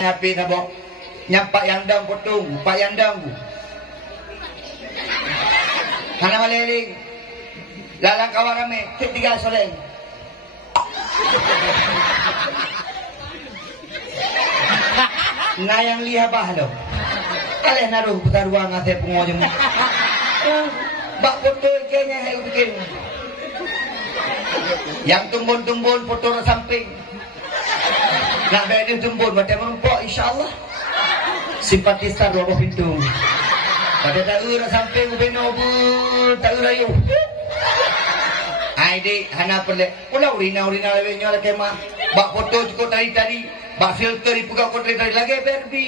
Happy na bo. Nyampak yang dang potong, pak yang dang. Hana maleling. Lalang kawarame, ketiga soleng. Nayang liha bahalo. Kaleh naruh putar ruang ate pengojem. Bak foto kayaknya saya bikin. Yang tumbun-tumbun foto samping. Nak beri tumbun baca merumpok insyaallah. Simpatistar dua pintu. Pada tak samping ubeno bu tak rayu. Aidi hana perle. Pulau urina lewe nyola kema. Bak foto cukup tadi. Bak filter dipuga kau tadi lagi berbi.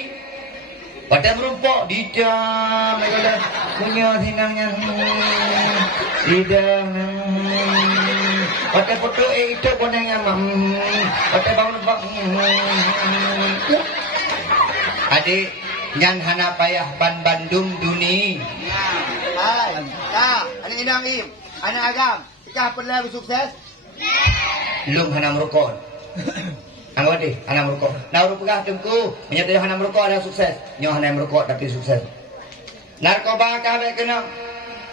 Pada merumpok di jam mereka punya sinangnya tidak pada foto itu bonengnya pada bangun adik nyan hana payah ban Bandung duni anak inang im anak agam kah pernah sukses lum hana merokok Anggo deh, anak merokok. Nah, pegah tengku, menyatakan anak merokok ada sukses. Nyoh anak merokok tapi sukses. Narkoba kabeh kena.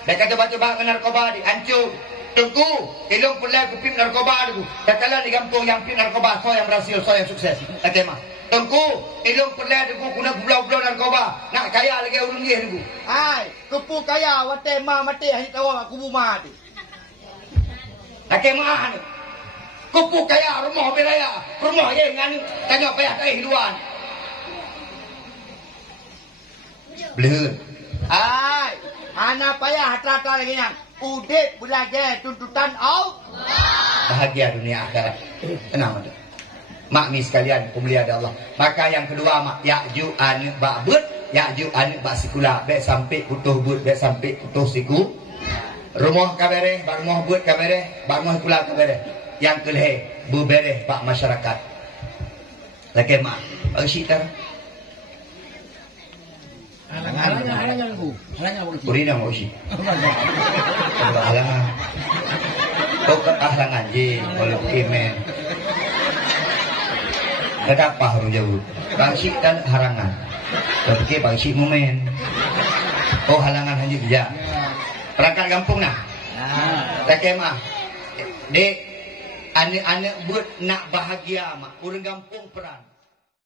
Mereka coba-coba ke narkoba di ancur. Tengku, ilung pula kupim narkoba dulu. Katalah di kampung yang pim narkoba, so yang berhasil, so yang sukses. Tak mah. Tengku, ilung pula dulu kuna bulau-bulau narkoba. Nak kaya lagi urung dia dulu. Hai, kupu kaya wate ma mati hari tawa kubu mati. Tak mah. Kupu kaya rumah beraya, rumah ye ngan tanya payah teh hiduan. Bleh. Ai, anak payah hatra-hatra lagi yang udik belajar tuntutan Allah. Bahagia dunia akhirat. Tenang tu. Makmi sekalian, pemulia Allah. Maka yang kedua mak ya'ju anu ba'bud, ya'ju anu ba'sikula, be sampai putuh bud, be sampai putuh siku. Rumah kabere, bak rumah bud kabere, bak rumah pula kabere. Yang kelih bubereh pak masyarakat. Lagi mak, sitar. Halangan ku. Urina mau si. Halangan. Kau ke halangan je, kalau kimen. Kenapa harus jauh? Bangsi dan halangan. Tapi bangsi momen. Oh halangan hanya dia. Perangkat kampung nah. Lagi mak. Dek. Anak-anak buat nak bahagia mak. Orang kampung peran.